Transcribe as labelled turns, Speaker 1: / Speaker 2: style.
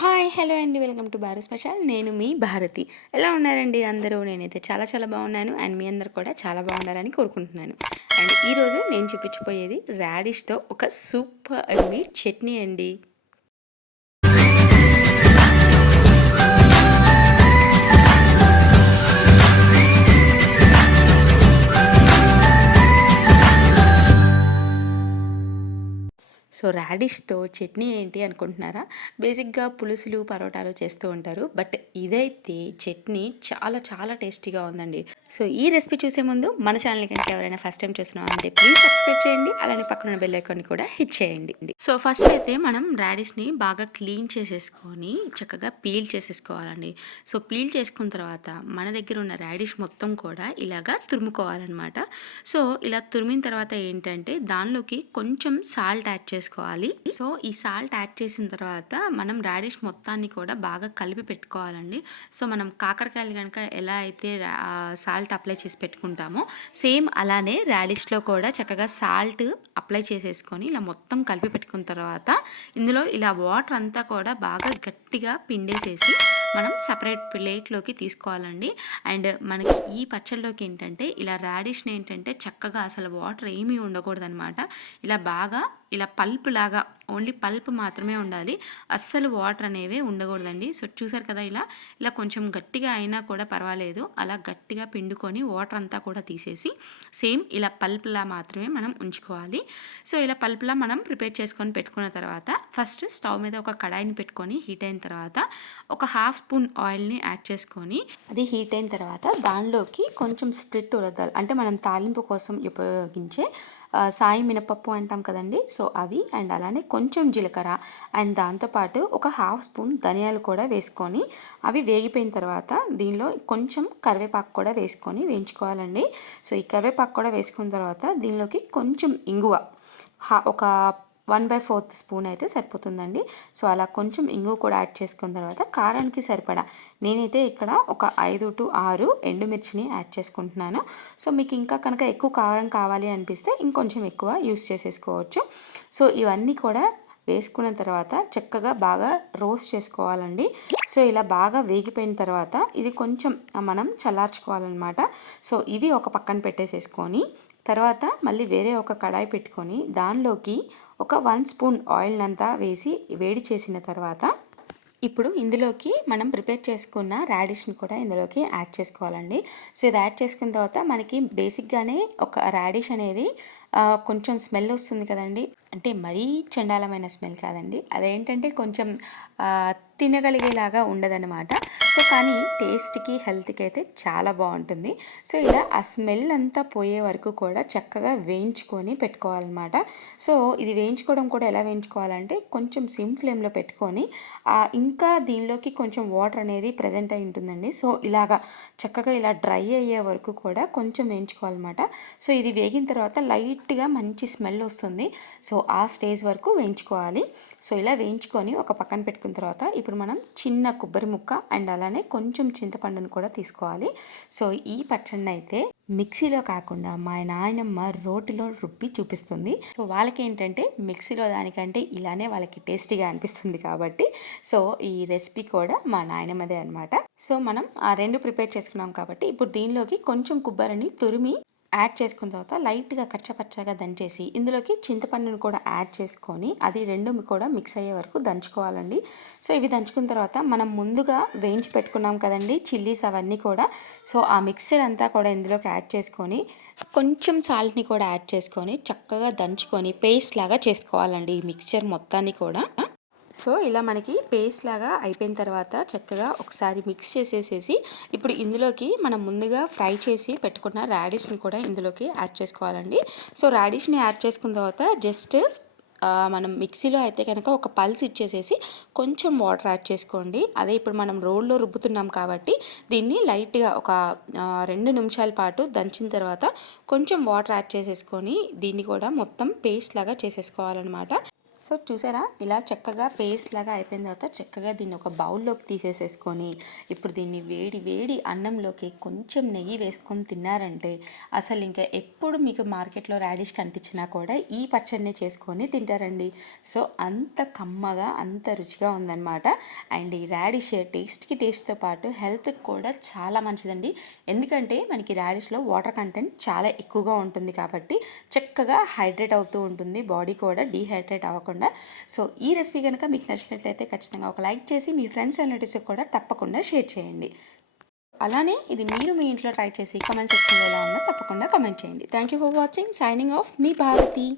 Speaker 1: Hi hello అండి. Welcome to Bharat special. నేను మీ భారతి. ఎలా ఉన్నారండి అందరూ? నేనైతే చాలా చాలా బాగున్నాను. అండ్ మీ అందరు కూడా చాలా బాగున్నారని కోరుకుంటున్నాను. అండ్ ఈరోజు నేను చూపించిపోయేది రాడిష్తో ఒక సూపర్ అడ్మి చట్నీ అండి. సో రాడిష్తో చట్నీ ఏంటి అనుకుంటున్నారా? బేసిక్గా పులుసులు పరోటాలు చేస్తూ ఉంటారు. బట్ ఇదైతే చట్నీ చాలా చాలా టేస్టీగా ఉందండి. సో ఈ రెసిపీ చూసే ముందు మన ఛానల్ కంటే ఎవరైనా ఫస్ట్ టైం చూస్తున్నాం అంటే ప్లీజ్ సబ్స్క్రైబ్ చేయండి. అలానే పక్కన బెల్ ఐకాన్ కూడా హిట్ చేయండి. సో ఫస్ట్ అయితే మనం రాడిష్ని బాగా క్లీన్ చేసేసుకొని చక్కగా పీల్ చేసేసుకోవాలండి. సో పీల్ చేసుకున్న తర్వాత మన దగ్గర ఉన్న రాడిష్ మొత్తం కూడా ఇలాగా తురుముకోవాలన్నమాట. సో ఇలా తురిమిన తర్వాత ఏంటంటే దానిలోకి కొంచెం సాల్ట్ యాడ్ చేసుకోవాలి. సో ఈ సాల్ట్ యాడ్ చేసిన తర్వాత మనం రాడిష్ మొత్తాన్ని కూడా బాగా కలిపి పెట్టుకోవాలండి. సో మనం కాకరకాయలు కనుక ఎలా అయితే సాల్ట్ సాల్ట్ అప్లై చేసి పెట్టుకుంటామో. సేమ్ అలానే రాడిష్లో కూడా చక్కగా సాల్ట్ అప్లై చేసేసుకొని ఇలా మొత్తం కలిపి పెట్టుకున్న తర్వాత ఇందులో ఇలా వాటర్ అంతా కూడా బాగా గట్టిగా పిండేసేసి మనం సపరేట్ ప్లేట్లోకి తీసుకోవాలండి. అండ్ మనకి ఈ పచ్చళ్ళలోకి ఏంటంటే ఇలా రాడిష్ని ఏంటంటే చక్కగా అసలు వాటర్ ఏమీ ఉండకూడదనమాట ఇలా బాగా ఇలా పల్ప్ లాగా ఓన్లీ పల్ప్ మాత్రమే ఉండాలి. అస్సలు వాటర్ అనేవి ఉండకూడదండి. సో చూసారు కదా ఇలా ఇలా కొంచెం గట్టిగా అయినా కూడా పర్వాలేదు. అలా గట్టిగా పిండుకొని వాటర్ అంతా కూడా తీసేసి సేమ్ ఇలా పల్ప్లా మాత్రమే మనం ఉంచుకోవాలి. సో ఇలా పల్ప్లా మనం ప్రిపేర్ చేసుకొని పెట్టుకున్న తర్వాత ఫస్ట్ స్టవ్ మీద ఒక కడాయిని పెట్టుకొని హీట్ అయిన తర్వాత ఒక హాఫ్ స్పూన్ ఆయిల్ని యాడ్ చేసుకొని అది హీట్ అయిన తర్వాత దానిలోకి కొంచెం స్ప్లిట్ ఉరదాలు అంటే మనం తాలింపు కోసం ఉపయోగించే సాయి మినపప్పు అంటాం కదండి. సో అవి అండ్ అలానే కొంచెం జీలకర్ర అండ్ దాంతోపాటు ఒక హాఫ్ స్పూన్ ధనియాలు కూడా వేసుకొని అవి వేగిపోయిన తర్వాత దీనిలో కొంచెం కరివేపాకు కూడా వేసుకొని వేయించుకోవాలండి. సో ఈ కరివేపాకు కూడా వేసుకున్న తర్వాత దీనిలోకి కొంచెం ఇంగువ ఒక వన్ బై ఫోర్త్ స్పూన్ అయితే సరిపోతుందండి. సో అలా కొంచెం ఇంగు కూడా యాడ్ చేసుకున్న తర్వాత కారానికి సరిపడా నేనైతే ఇక్కడ ఒక ఐదు టు ఆరు ఎండుమిర్చిని యాడ్ చేసుకుంటున్నాను. సో మీకు ఇంకా కనుక ఎక్కువ కారం కావాలి అనిపిస్తే ఇంకొంచెం ఎక్కువ యూస్ చేసేసుకోవచ్చు. సో ఇవన్నీ కూడా వేసుకున్న తర్వాత చక్కగా బాగా రోస్ట్ చేసుకోవాలండి. సో ఇలా బాగా వేగిపోయిన తర్వాత ఇది కొంచెం మనం చల్లార్చుకోవాలన్నమాట. సో ఇవి ఒక పక్కన పెట్టేసేసుకొని తర్వాత మళ్ళీ వేరే ఒక కడాయి పెట్టుకొని దానిలోకి ఒక వన్ స్పూన్ ఆయిల్ అంతా వేసి వేడి చేసిన తర్వాత ఇప్పుడు ఇందులోకి మనం ప్రిపేర్ చేసుకున్న రాడిష్ని కూడా ఇందులోకి యాడ్ చేసుకోవాలండి. సో ఇది యాడ్ చేసుకున్న తర్వాత మనకి బేసిక్గానే ఒక రాడిష్ అనేది కొంచెం స్మెల్ వస్తుంది కదండి. అంటే మరీ చండాలమైన స్మెల్ కాదండి. అదేంటంటే కొంచెం తినగలిగేలాగా ఉండదన్నమాట. సో కానీ టేస్ట్కి హెల్త్కి అయితే చాలా బాగుంటుంది. సో ఇలా ఆ స్మెల్ అంతా పోయే వరకు కూడా చక్కగా వేయించుకొని పెట్టుకోవాలన్నమాట. సో ఇది వేయించుకోవడం కూడా ఎలా వేయించుకోవాలంటే కొంచెం సిమ్ ఫ్లేమ్లో పెట్టుకొని ఇంకా దీనిలోకి కొంచెం వాటర్ అనేది ప్రజెంట్ అయి ఉంటుందండి. సో ఇలాగా చక్కగా ఇలా డ్రై అయ్యే వరకు కూడా కొంచెం వేయించుకోవాలన్నమాట. సో ఇది వేగిన తర్వాత లైట్ లైట్గా మంచి స్మెల్ వస్తుంది. సో ఆ స్టేజ్ వరకు వేయించుకోవాలి. సో ఇలా వేయించుకొని ఒక పక్కన పెట్టుకున్న తర్వాత ఇప్పుడు మనం చిన్న కొబ్బరి ముక్క అండ్ అలానే కొంచెం చింతపండును కూడా తీసుకోవాలి. సో ఈ పచ్చడిని అయితే మిక్సీలో కాకుండా మా నాయనమ్మ రోటిలో రుబ్బి చూపిస్తుంది. సో వాళ్ళకి ఏంటంటే మిక్సీలో దానికంటే ఇలానే వాళ్ళకి టేస్టీగా అనిపిస్తుంది కాబట్టి సో ఈ రెసిపీ కూడా మా నాయనమ్మదే అనమాట సో మనం ఆ రెండు ప్రిపేర్ చేసుకున్నాం కాబట్టి ఇప్పుడు దీనిలోకి కొంచెం కొబ్బరిని తురిమి యాడ్ చేసుకున్న తర్వాత లైట్గా కచ్చపచ్చగా దంచేసి ఇందులోకి చింతపండును కూడా యాడ్ చేసుకొని అది రెండు కూడా మిక్స్ అయ్యే వరకు దంచుకోవాలండి. సో ఇవి దంచుకున్న తర్వాత మనం ముందుగా వేయించి పెట్టుకున్నాం కదండి చిల్లీస్ అవన్నీ కూడా. సో ఆ మిక్సర్ అంతా కూడా ఇందులోకి యాడ్ చేసుకొని కొంచెం సాల్ట్ని కూడా యాడ్ చేసుకొని చక్కగా దంచుకొని పేస్ట్ లాగా చేసుకోవాలండి ఈ మిక్చర్ మొత్తాన్ని కూడా. సో ఇలా మనకి పేస్ట్ లాగా అయిపోయిన తర్వాత చక్కగా ఒకసారి మిక్స్ చేసేసేసి ఇప్పుడు ఇందులోకి మనం ముందుగా ఫ్రై చేసి పెట్టుకున్న రాడిష్ని కూడా ఇందులోకి యాడ్ చేసుకోవాలండి. సో రాడిష్ని యాడ్ చేసుకున్న తర్వాత జస్ట్ మనం మిక్సీలో అయితే కనుక ఒక పల్స్ ఇచ్చేసేసి కొంచెం వాటర్ యాడ్ చేసుకోండి. అదే ఇప్పుడు మనం రోల్లో రుబ్బుతున్నాం కాబట్టి దీన్ని లైట్గా ఒక రెండు నిమిషాల పాటు దంచిన తర్వాత కొంచెం వాటర్ యాడ్ చేసేసుకొని దీన్ని కూడా మొత్తం పేస్ట్ లాగా చేసేసుకోవాలన్నమాట. సో చూసారా? ఇలా చక్కగా పేస్ట్ లాగా అయిపోయిన తర్వాత చక్కగా దీన్ని ఒక బౌల్లోకి తీసేసేసుకొని ఇప్పుడు దీన్ని వేడి వేడి అన్నంలోకి కొంచెం నెయ్యి వేసుకొని తిన్నారంటే అసలు ఇంకా ఎప్పుడు మీకు మార్కెట్లో రాడిష్ కనిపించినా కూడా ఈ పచ్చడిని చేసుకొని తింటారండి. సో అంత కమ్మగా అంత రుచిగా ఉందన్నమాట. అండ్ ఈ రాడిష్ టేస్ట్కి టేస్ట్తో పాటు హెల్త్కి కూడా చాలా మంచిదండి. ఎందుకంటే మనకి రాడిష్లో వాటర్ కంటెంట్ చాలా ఎక్కువగా ఉంటుంది కాబట్టి చక్కగా హైడ్రేట్ అవుతూ ఉంటుంది. బాడీ కూడా డీహైడ్రేట్ అవ్వకుండా సో ఈ రెసిపీ కనుక మీకు నచ్చినట్లయితే ఖచ్చితంగా ఒక లైక్ చేసి మీ ఫ్రెండ్స్ అండ్ రిలేటివ్స్కి కూడా తప్పకుండా షేర్ చేయండి. అలానే ఇది మీరు మీ ఇంట్లో ట్రై చేసి కమెంట్ సెక్షన్లో ఎలా ఉందో తప్పకుండా కమెంట్ చేయండి. Thank you for watching. Signing off me Bharati.